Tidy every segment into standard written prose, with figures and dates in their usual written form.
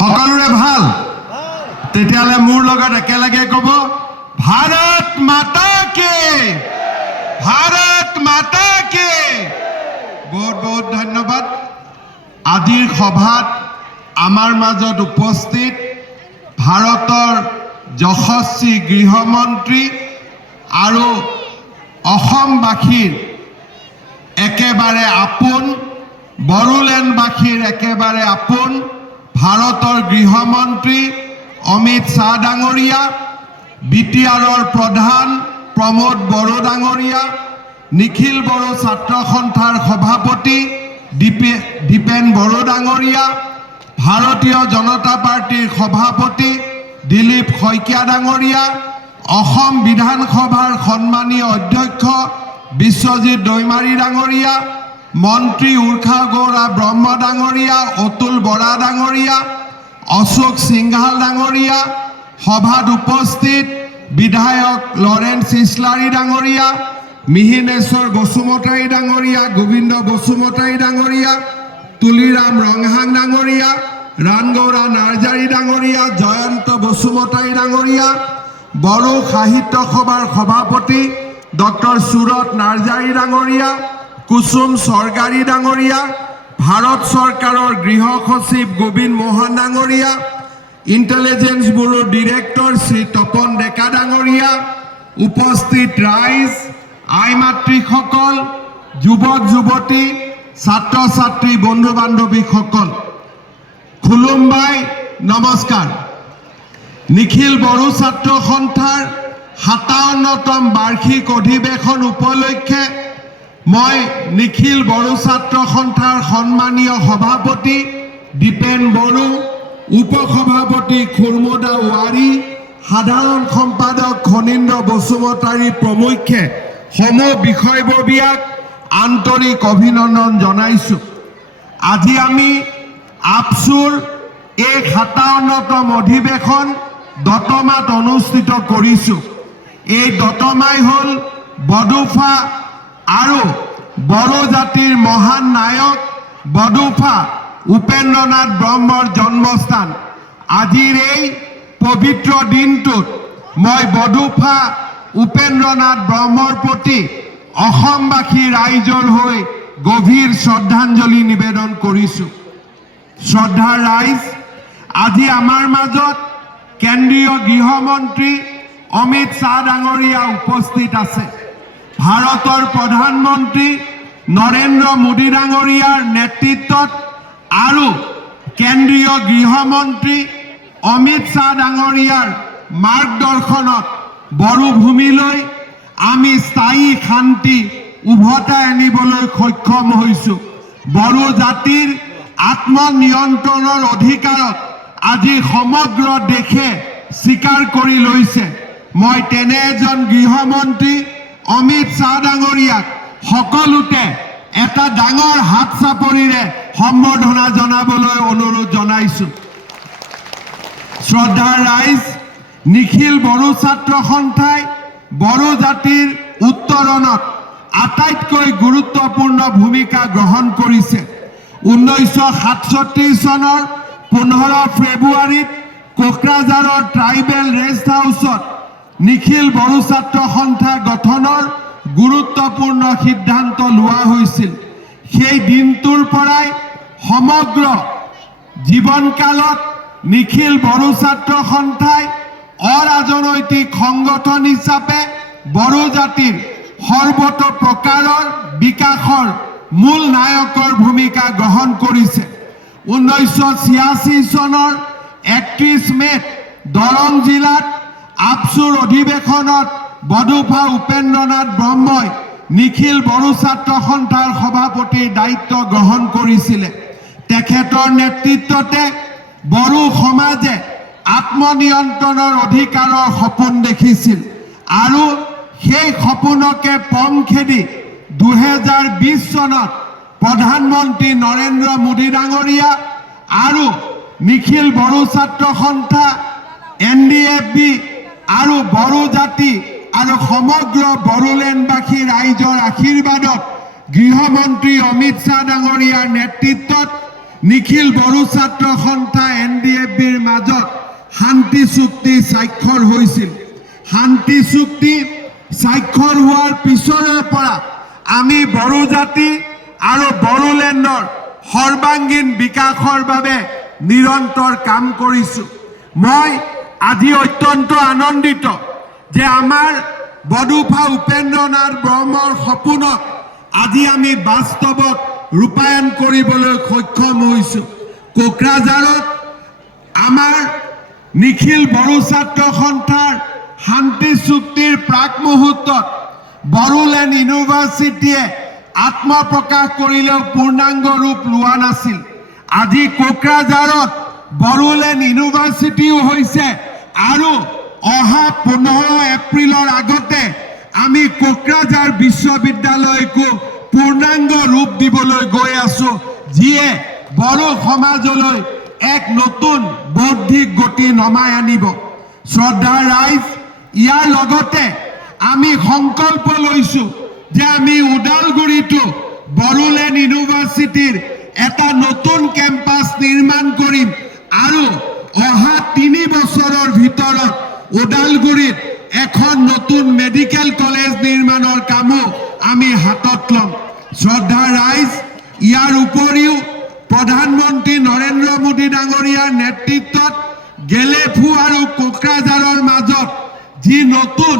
সকলোৰে ভাল তেতিয়ালে মোৰ লগত একেলগে ক'ব ভাৰত মাতা কি ভাৰত মাতা কি বহুত বহুত ধন্যবাদ আজিৰ সভাত আমাৰ মাজত উপস্থিত ভাৰতৰ যশস্বী গৃহমন্ত্ৰী আৰু অসমবাসীৰ একেবাৰে আপোন বড়োলেণ্ডবাসীৰ একেবাৰে আপোন ভাৰতৰ গৃহমন্ত্ৰী অমিত শ্বাহ ডাঙৰীয়া বিটিআৰৰ প্ৰধান প্ৰমোদ বড়ো ডাঙৰীয়া নিখিল বড়ো ছাত্ৰ সন্থাৰ সভাপতি দীপেন বড়ো ডাঙৰীয়া ভাৰতীয় জনতা পাৰ্টিৰ সভাপতি দিলীপ শইকীয়া ডাঙৰীয়া অসম বিধানসভাৰ সন্মানীয় অধ্যক্ষ বিশ্বজিৎ দৈমাৰী ডাঙৰীয়া মন্ত্ৰী উৰ্খা গৌৰা ব্ৰহ্ম ডাঙৰীয়া অতুল বৰা ডাঙৰীয়া অশোক সিংঘাল ডাঙৰীয়া সভাত উপস্থিত বিধায়ক লৰেন্স ইছলাৰী ডাঙৰীয়া মিহিনেশ্বৰ বসুমতাৰী ডাঙৰীয়া গোবিন্দ বসুমতাৰী ডাঙৰীয়া তুলিৰাম ৰংহাং ডাঙৰীয়া ৰাণগৌৰা নাৰ্জাৰী ডাঙৰীয়া জয়ন্ত বসুমতাৰী ডাঙৰীয়া বড়ো সাহিত্য সভাৰ সভাপতি ডক্টৰ সুৰত নাৰ্জাৰী ডাঙৰীয়া কুসুম সৰকাৰী ডাঙৰীয়া ভাৰত চৰকাৰৰ গৃহ সচিব গোবিন্দ মোহন ডাঙৰীয়া ইণ্টেলিজেন্স ব্যুৰোৰ ডিৰেক্টৰ শ্ৰী তপন ডেকা ডাঙৰীয়া উপস্থিত ৰাইজ আই মাতৃসকল যুৱক যুৱতী ছাত্ৰ ছাত্ৰী বন্ধু বান্ধৱীসকল খুলুমবাই নমস্কাৰ নিখিল বড়ো ছাত্ৰ সন্থাৰ ৫৭তম বাৰ্ষিক অধিৱেশন উপলক্ষে মই নিখিল বড়ো ছাত্ৰ সন্থাৰ সন্মানীয় সভাপতি দীপেন বড়ো উপসভাপতি খুৰমুদা ৱাৰী সাধাৰণ সম্পাদক খনীন্দ্ৰ বসুমতাৰী প্ৰমুখ্যে সমূহ বিষয়ববীয়াক আন্তৰিক অভিনন্দন জনাইছো আজি আমি আপচুৰ এই ৫৭তম অধিৱেশন দতমাত অনুষ্ঠিত কৰিছো এই দতমাই হল বডোফা আৰু বড়ো জাতিৰ মহান নায়ক বডোফা উপেন্দ্ৰনাথ ব্ৰহ্মৰ জন্মস্থান আজিৰ এই পবিত্ৰ দিনটোত মই বডোফা উপেন্দ্ৰনাথ ব্ৰহ্মৰ প্ৰতি অসমবাসী ৰাইজৰ হৈ গভীৰ শ্ৰদ্ধাঞ্জলি নিবেদন কৰিছো শ্ৰদ্ধাৰ ৰাইজ আজি আমাৰ মাজত কেন্দ্ৰীয় গৃহমন্ত্ৰী অমিত শ্বাহ ডাঙৰীয়া উপস্থিত আছে ভাৰতৰ প্ৰধানমন্ত্ৰী নৰেন্দ্ৰ মোদী ডাঙৰীয়াৰ নেতৃত্বত আৰু কেন্দ্ৰীয় গৃহমন্ত্ৰী অমিত শ্বাহ ডাঙৰীয়াৰ মাৰ্গদৰ্শনত বড়ো ভূমিলৈ আমি স্থায়ী শান্তি উভতাই আনিবলৈ সক্ষম হৈছো বড়ো জাতিৰ আত্মনিয়ন্ত্ৰণৰ অধিকাৰক আজি সমগ্ৰ দেশে স্বীকাৰ কৰি লৈছে মই তেনে এজন গৃহমন্ত্ৰী অমিত শ্বাহ ডাঙৰীয়াক সকলোতে এটা ডাঙৰ হাত চাপৰিৰে সম্বৰ্ধনা জনাবলৈ অনুৰোধ জনাইছো শ্ৰদ্ধাৰ ৰাইজ নিখিল বড়ো ছাত্ৰ সন্থাই বড়ো জাতিৰ উত্তৰণত আটাইতকৈ গুৰুত্বপূৰ্ণ ভূমিকা গ্ৰহণ কৰিছে 1967 চনৰ 15 ফেব্ৰুৱাৰীত কোকৰাঝাৰৰ ট্ৰাইবেল ৰেষ্ট হাউচত নিখিল বড়ো ছাত্ৰ সন্থা গঠনৰ গুৰুত্বপূৰ্ণ সিদ্ধান্ত লোৱা হৈছিল সেই দিনটোৰ পৰাই সমগ্ৰ জীৱনকালত নিখিল বড়ো ছাত্ৰ সন্থাই অৰাজনৈতিক সংগঠন হিচাপে বড়ো জাতিৰ সৰ্বতো প্ৰকাৰৰ বিকাশৰ মূল নায়কৰ ভূমিকা গ্ৰহণ কৰিছে 1986 চনৰ 31 মেত দৰং জিলাত আপচুৰ অধিৱেশনত বডোফা উপেন্দ্ৰনাথ ব্ৰহ্মই নিখিল বড়ো ছাত্ৰ সন্থাৰ সভাপতিৰ দায়িত্ব গ্ৰহণ কৰিছিল তেখেতৰ নেতৃত্বতে বড়ো সমাজে আত্মনিয়ন্ত্ৰণৰ অধিকাৰৰ সপোন দেখিছিল আৰু সেই সপোনকে পম খেদি 2020 চনত প্ৰধানমন্ত্ৰী নৰেন্দ্ৰ মোদী ডাঙৰীয়া আৰু নিখিল বড়ো ছাত্ৰ সন্থা NDFB আৰু বড়ো জাতি আৰু সমগ্ৰ বড়োলেণ্ডবাসী ৰাইজৰ আশীৰ্বাদত গৃহমন্ত্ৰী অমিত শ্বাহ ডাঙৰীয়াৰ নেতৃত্বত নিখিল বড়ো ছাত্ৰ সন্থা NDFB শান্তি চুক্তি স্বাক্ষৰ হৈছিল। শান্তি চুক্তি স্বাক্ষৰ হোৱাৰ পিছৰে পৰা আমি বড়ো জাতি আৰু বড়োলেণ্ডৰ সৰ্বাংগীন বিকাশৰ বাবে নিৰন্তৰ কাম কৰিছোঁ। মই আজি অত্যন্ত আনন্দিত যে আমাৰ বডোফা উপেন্দ্ৰনাথ ব্ৰহ্মৰ সপোনক আজি আমি বাস্তৱত ৰূপায়ণ কৰিবলৈ সক্ষম হৈছোঁ। কোকৰাঝাৰত আমাৰ নিখিল বড়ো ছাত্ৰ সন্থাৰ শান্তি চুক্তিৰ প্ৰাক মুহূৰ্তত বড়োলেণ্ড ইউনিভাৰ্চিটিয়ে আত্মপ্ৰকাশ কৰিলেও পূৰ্ণাংগ ৰূপ লোৱা নাছিল। আজি কোকৰাঝাৰত বড়োলেণ্ড ইউনিভাৰ্চিটিও হৈছে আৰু অহা 15 এপ্ৰিলৰ আগতে আমি কোকৰাঝাৰ বিশ্ববিদ্যালয়কো পূৰ্ণাংগ ৰূপ দিবলৈ গৈ আছো, যিয়ে বড়ো সমাজলৈ এক নতুন বৌদ্ধিক গতি নমাই আনিব। শ্ৰদ্ধাৰ ৰাইজ, ইয়াৰ লগতে আমি সংকল্প লৈছো যে আমি ওদালগুৰিতো বড়োলেণ্ড ইউনিভাৰ্চিটিৰ এটা নতুন কেম্পাছ নিৰ্মাণ কৰিম আৰু অহা 3 বছৰৰ ভিতৰত ওদালগুৰিত এখন নতুন মেডিকেল কলেজ নিৰ্মাণৰ কামো আমি হাতত ল'ম। শ্ৰদ্ধাৰ ৰাইজ, ইয়াৰ উপৰিও প্ৰধানমন্ত্ৰী নৰেন্দ্ৰ মোদী ডাঙৰীয়াৰ নেতৃত্বত গেলেফু আৰু কোকৰাঝাৰৰ মাজত যি নতুন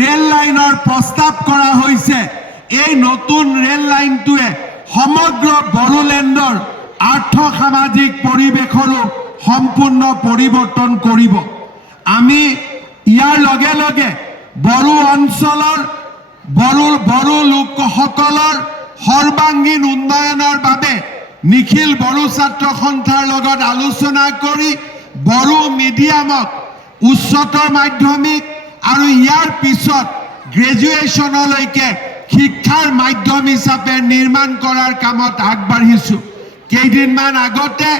ৰেল লাইনৰ প্ৰস্তাৱ কৰা হৈছে, এই নতুন ৰেল লাইনটোৱে সমগ্ৰ বড়োলেণ্ডৰ আৰ্থ সামাজিক পৰিৱেশৰো সম্পূৰ্ণ পৰিৱৰ্তন কৰিব। আমি ইয়াৰ লগে লগে বড়ো অঞ্চলৰ বড়ো লোকসকলৰ সৰ্বাংগীন উন্নয়নৰ বাবে নিখিল বড়ো ছাত্ৰ সন্থাৰ লগত আলোচনা কৰি বড়ো মিডিয়ামক উচ্চতৰ মাধ্যমিক আৰু ইয়াৰ পিছত গ্ৰেজুৱেশ্যনলৈকে শিক্ষাৰ মাধ্যম হিচাপে নিৰ্মাণ কৰাৰ কামত আগবাঢ়িছোঁ। কেইদিনমান আগতে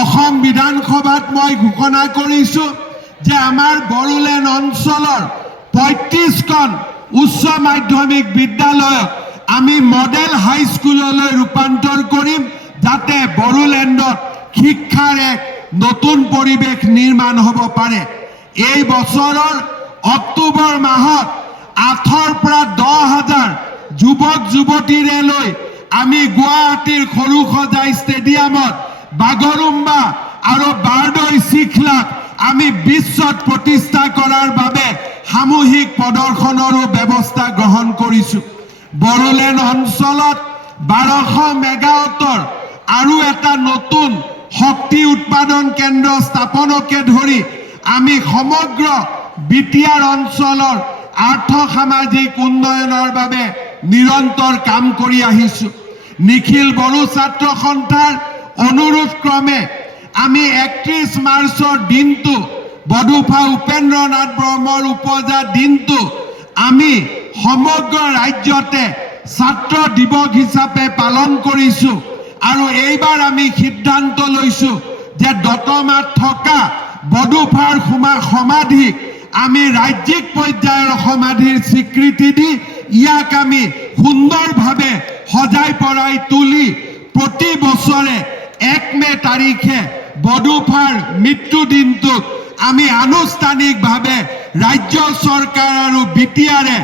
অসম বিধানসভাত মই ঘোষণা কৰিছোঁ যে আমাৰ বড়োলেণ্ড অঞ্চলৰ 35খন উচ্চ মাধ্যমিক বিদ্যালয়ক আমি মডেল হাইস্কুললৈ ৰূপান্তৰ কৰিম, যাতে বড়োলেণ্ডত শিক্ষাৰ এক নতুন পৰিৱেশ নিৰ্মাণ হ'ব পাৰে। এই বছৰৰ অক্টোবৰ মাহত 8ৰ পৰা 10,000 যুৱক যুৱতীৰে লৈ আমি গুৱাহাটীৰ সৰুসজাই ষ্টেডিয়ামত বাগৰুম্বা আৰু বাৰদৈ চিখলাক আমি বিশ্বত প্ৰতিষ্ঠা কৰাৰ বাবে সামূহিক প্ৰদৰ্শনৰো ব্যৱস্থা গ্ৰহণ কৰিছোঁ। বড়োলেণ্ড অঞ্চলত 1200 মেগাৱাটৰ আৰু এটা নতুন শক্তি উৎপাদন কেন্দ্ৰ স্থাপনকে ধৰি আমি সমগ্ৰ বিটিআৰ অঞ্চলৰ আৰ্থ সামাজিক উন্নয়নৰ বাবে নিৰন্তৰ কাম কৰি আহিছোঁ। নিখিল বড়ো ছাত্ৰ সন্থাৰ অনুৰোধ ক্ৰমে আমি 31 মাৰ্চৰ দিনটো বডোফা উপেন্দ্ৰনাথ ব্ৰহ্মৰ উপজা দিনটো আমি সমগ্ৰ ৰাজ্যতে ছাত্ৰ দিৱস হিচাপে পালন কৰিছোঁ আৰু এইবাৰ আমি সিদ্ধান্ত লৈছোঁ যে দতমাত থকা বডোফাৰ সমাধিক আমি ৰাজ্যিক পৰ্যায়ৰ সমাধিৰ স্বীকৃতি দি ইয়াক আমি সুন্দৰভাৱে সজাই পৰাই তুলি প্ৰতি বছৰে 1 মে তাৰিখে বডোফাৰ মৃত্যু দিনটোক আমি আনুষ্ঠানিকভাৱে ৰাজ্য চৰকাৰ আৰু বিটিআৰে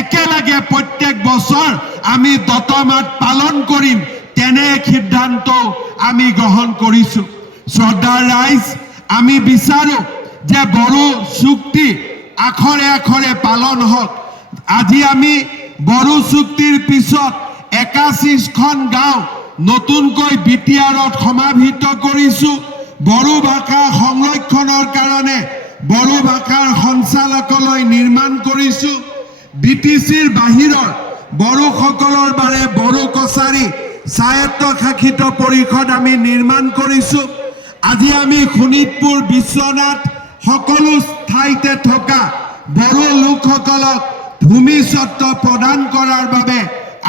একেলগে প্ৰত্যেক বছৰ আমি দতমাত পালন কৰিম, তেনে সিদ্ধান্ত আমি গ্ৰহণ কৰিছোঁ। শ্ৰদ্ধাৰ ৰাইজ, আমি বিচাৰোঁ যে বড়ো চুক্তি আখৰে আখৰে পালন হওক। আজি আমি বড়ো চুক্তিৰ পিছত 81খন গাঁও নতুনকৈ বিটিআৰত সমাহিত কৰিছোঁ। বড়ো ভাষা সংৰক্ষণৰ কাৰণে বড়ো ভাষাৰ সঞ্চালকালয় নিৰ্মাণ কৰিছোঁ। বিটিচিৰ বাহিৰৰ বড়োসকলৰ বাবে বড়ো কছাৰী স্বায়ত্তশাসিত পৰিষদ আমি নিৰ্মাণ কৰিছোঁ। আজি আমি শোণিতপুৰ, বিশ্বনাথ সকলো ঠাইতে থকা বড়ো লোকসকলক ভূমি স্বত্ব প্ৰদান কৰাৰ বাবে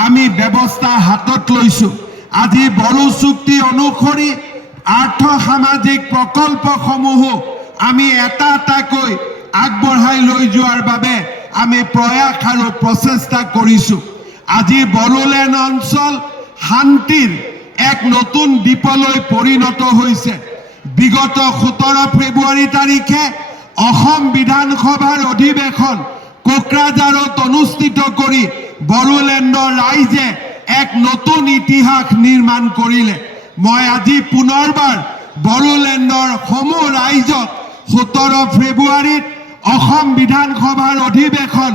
আমি ব্যৱস্থা হাতত লৈছোঁ। আজি বড়ো চুক্তি অনুসৰি আৰ্থ সামাজিক প্ৰকল্পসমূহো আমি এটা এটাকৈ আগবঢ়াই লৈ যোৱাৰ বাবে আমি প্ৰয়াস আৰু প্ৰচেষ্টা কৰিছোঁ। আজি বড়োলেণ্ড অঞ্চল শান্তিৰ এক নতুন দ্বীপলৈ পৰিণত হৈছে, বিগত 17 ফেব্ৰুৱাৰী তাৰিখে অসম বিধানসভাৰ অধিৱেশন কোকৰাঝাৰত অনুষ্ঠিত কৰি বড়োলেণ্ডৰ ৰাইজে এক নতুন ইতিহাস নিৰ্মাণ কৰিলে। মই আজি পুনৰবাৰ বড়োলেণ্ডৰ সমূহ ৰাইজক 17 ফেব্ৰুৱাৰীত অসম বিধানসভাৰ অধিৱেশন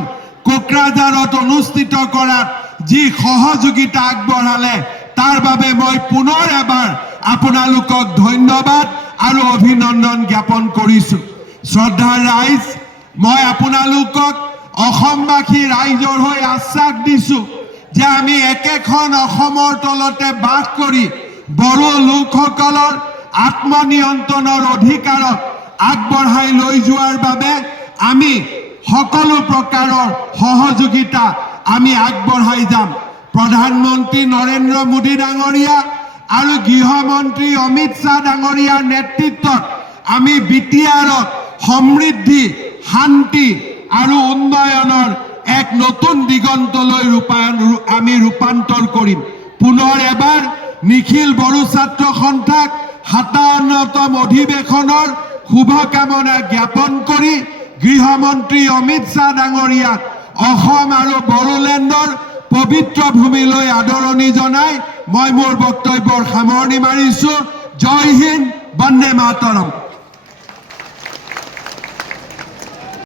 কোকৰাঝাৰত অনুষ্ঠিত কৰাত যি সহযোগিতা আগবঢ়ালে তাৰ বাবে মই পুনৰ এবাৰ আপোনালোকক ধন্যবাদ আৰু অভিনন্দন জ্ঞাপন কৰিছোঁ। শ্ৰদ্ধাৰ ৰাইজ, মই আপোনালোকক অসমবাসী ৰাইজৰ হৈ আশ্বাস দিছোঁ যে আমি একেখন অসমৰ তলতে বাস কৰি বড়ো লোকসকলৰ আত্মনিয়ন্ত্ৰণৰ অধিকাৰক আগবঢ়াই লৈ যোৱাৰ বাবে আমি সকলো প্ৰকাৰৰ সহযোগিতা আমি আগবঢ়াই যাম। প্ৰধানমন্ত্ৰী নৰেন্দ্ৰ মোদী ডাঙৰীয়া আৰু গৃহমন্ত্ৰী অমিত শ্বাহ ডাঙৰীয়াৰ নেতৃত্বত আমি বিটিআৰত সমৃদ্ধি, শান্তি আৰু উন্নয়নৰ এক নতুন দিগন্তলৈ আমি ৰূপান্তৰ কৰিম। পুনৰ এবাৰ নিখিল বড়ো ছাত্ৰ সন্থাক 57তম অধিৱেশনৰ শুভকামনা জ্ঞাপন কৰি গৃহমন্ত্ৰী অমিত শ্বাহ ডাঙৰীয়াক অসম আৰু বড়োলেণ্ডৰ পবিত্ৰ ভূমিলৈ আদৰণি জনাই মই মোৰ বক্তব্যৰ সামৰণি মাৰিছোঁ। জয় হিন্দ, বন্দে মাতৰম।